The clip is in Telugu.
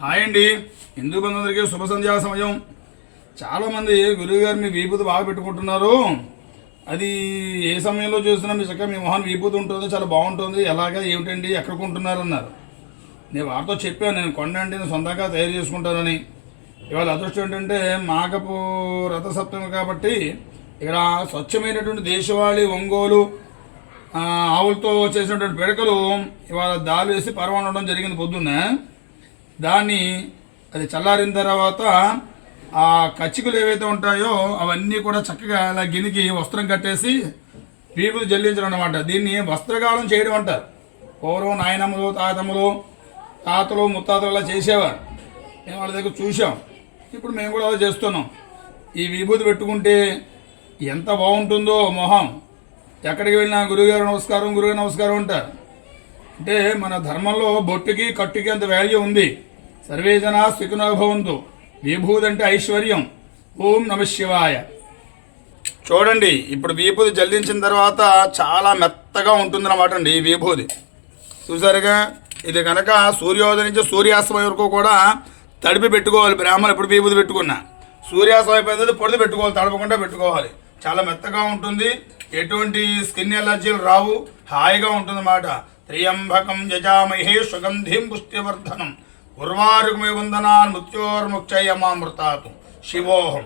హాయ్ అండి, హిందూ బంధువులకి శుభ సంధ్యా సమయం. చాలామంది గురువుగారు మీ విభూతి బాగా పెట్టుకుంటున్నారు, అది ఏ సమయంలో చూసినా మీ చక్కగా మీ మొహన్ విభూతి ఉంటుంది, చాలా బాగుంటుంది, ఎలాగా ఏమిటండి ఎక్కడ కొంటున్నారు అన్నారు. నేను వారితో చెప్పాను, నేను కొండండి నేను సొంతంగా తయారు చేసుకుంటానని. ఇవాళ అదృష్టం ఏంటంటే మాఘపు రథసప్తమి కాబట్టి ఇక్కడ స్వచ్ఛమైనటువంటి దేశవాళీ ఒంగోలు ఆవులతో చేసినటువంటి పిడకలు ఇవాళ దాలు వేసి పరమానడం జరిగింది పొద్దున్న. దాన్ని అది చల్లారిన తర్వాత ఆ కచ్చికలు ఏవైతే ఉంటాయో అవన్నీ కూడా చక్కగా అలా గినికి వస్త్రం కట్టేసి వీపులు జల్లించడం అనమాట. దీన్ని వస్త్రగాలం చేయడం అంటారు. పూర్వం నాయనమ్మలు తాతలు ముత్తాతలు అలా చేసేవారు, మేము వాళ్ళ దగ్గర చూసాం. ఇప్పుడు మేము కూడా అలా చేస్తున్నాం. ఈ విభూతి పెట్టుకుంటే ఎంత బాగుంటుందో మొహం. ఎక్కడికి వెళ్ళినా గురువుగారు నమస్కారం అంటారు. అంటే మన ధర్మంలో బొట్టుకి కట్టుకి అంత వాల్యూ ఉంది. సర్వే జనా సుఖినో భవంతు. విభూతి అంటే ఐశ్వర్యం. ఓం నమ శివాయ. చూడండి, ఇప్పుడు విభూతి జల్లించిన తర్వాత చాలా మెత్తగా ఉంటుందన్నమాట అండి ఈ విభూతి. చూసారుగా, ఇది కనుక సూర్యోదయం నుంచి సూర్యాస్తమయం వరకు కూడా తడిపి పెట్టుకోవాలి. బ్రాహ్మణులు ఎప్పుడు విభూతి పెట్టుకున్నా సూర్యాస్తమయం అయిపోయింది పొడిది పెట్టుకోవాలి, తడపకుండా పెట్టుకోవాలి. చాలా మెత్తగా ఉంటుంది, ఎటువంటి స్కిన్ ఎలర్జీలు రావు, హాయిగా ఉంటుందన్నమాట. త్రియంబకం యజామహే సుగంధిం పుష్టివర్ధనం ఉర్వారుకమే వందనాన్ మృత్యోర్ముక్షయమామృతాతు శివోహం.